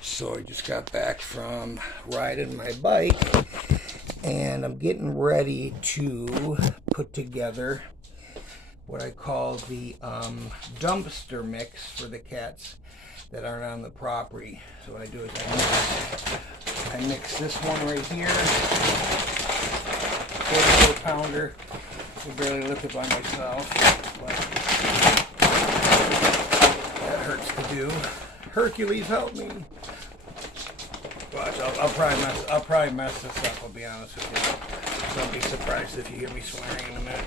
So I just got back from riding my bike and I'm getting ready to put together what I call the dumpster mix for the cats that aren't on the property. So what I do is I mix this one right here, 44 pounder. I barely lift it by myself, but that hurts to do. Hercules, help me. Watch, I'll probably mess this up, I'll be honest with you. Don't be surprised if you hear me swearing in a minute.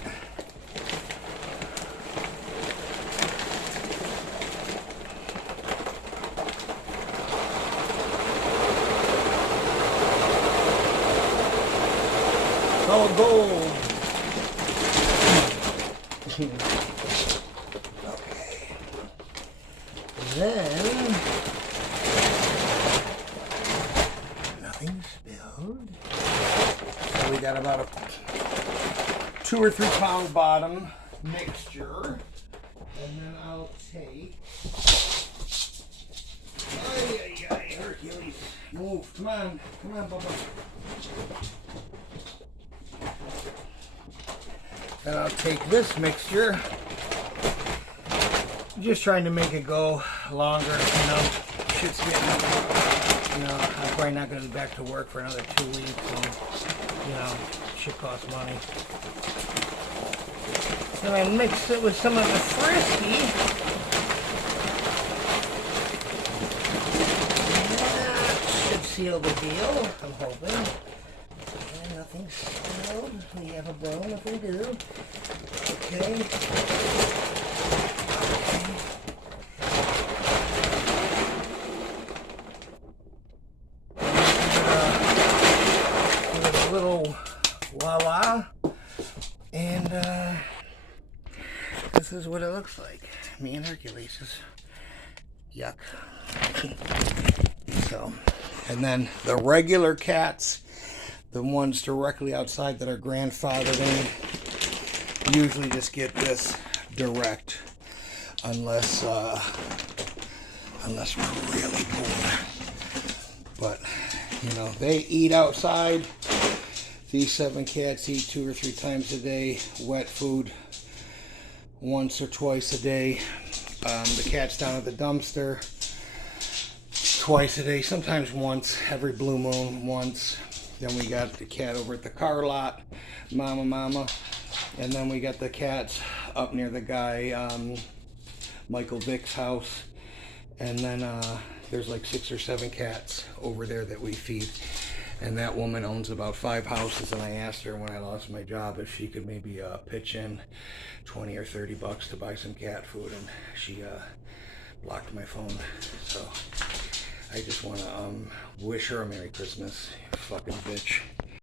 It's all gold. Okay. Then nothing spilled. So we got about a 2 or 3 pound bottom mixture. And then I'll take Hercules. Move. Come on, Bubba. And I'll take this mixture. Just trying to make it go longer, Shit's getting, I'm probably not going to be back to work for another 2 weeks, and, shit costs money. Then I mix it with some of the Frisky. That should seal the deal, I'm hoping. And nothing's spilled. We have a broom if we do. Okay. Little voila, and this is what it looks like. Me and Hercules is yuck. So, and then the regular cats, the ones directly outside that are grandfathered in, usually just get this direct, unless we're really poor. But they eat outside. These 7 cats eat 2 or 3 times a day, wet food once or twice a day. The cat's down at the dumpster twice a day, sometimes once, every blue moon, once. Then we got the cat over at the car lot, Mama. And then we got the cats up near the guy, Michael Vick's house. And then there's like 6 or 7 cats over there that we feed. And that woman owns about 5 houses, and I asked her when I lost my job if she could maybe pitch in 20 or 30 bucks to buy some cat food, and she blocked my phone. So I just want to wish her a Merry Christmas, you fucking bitch.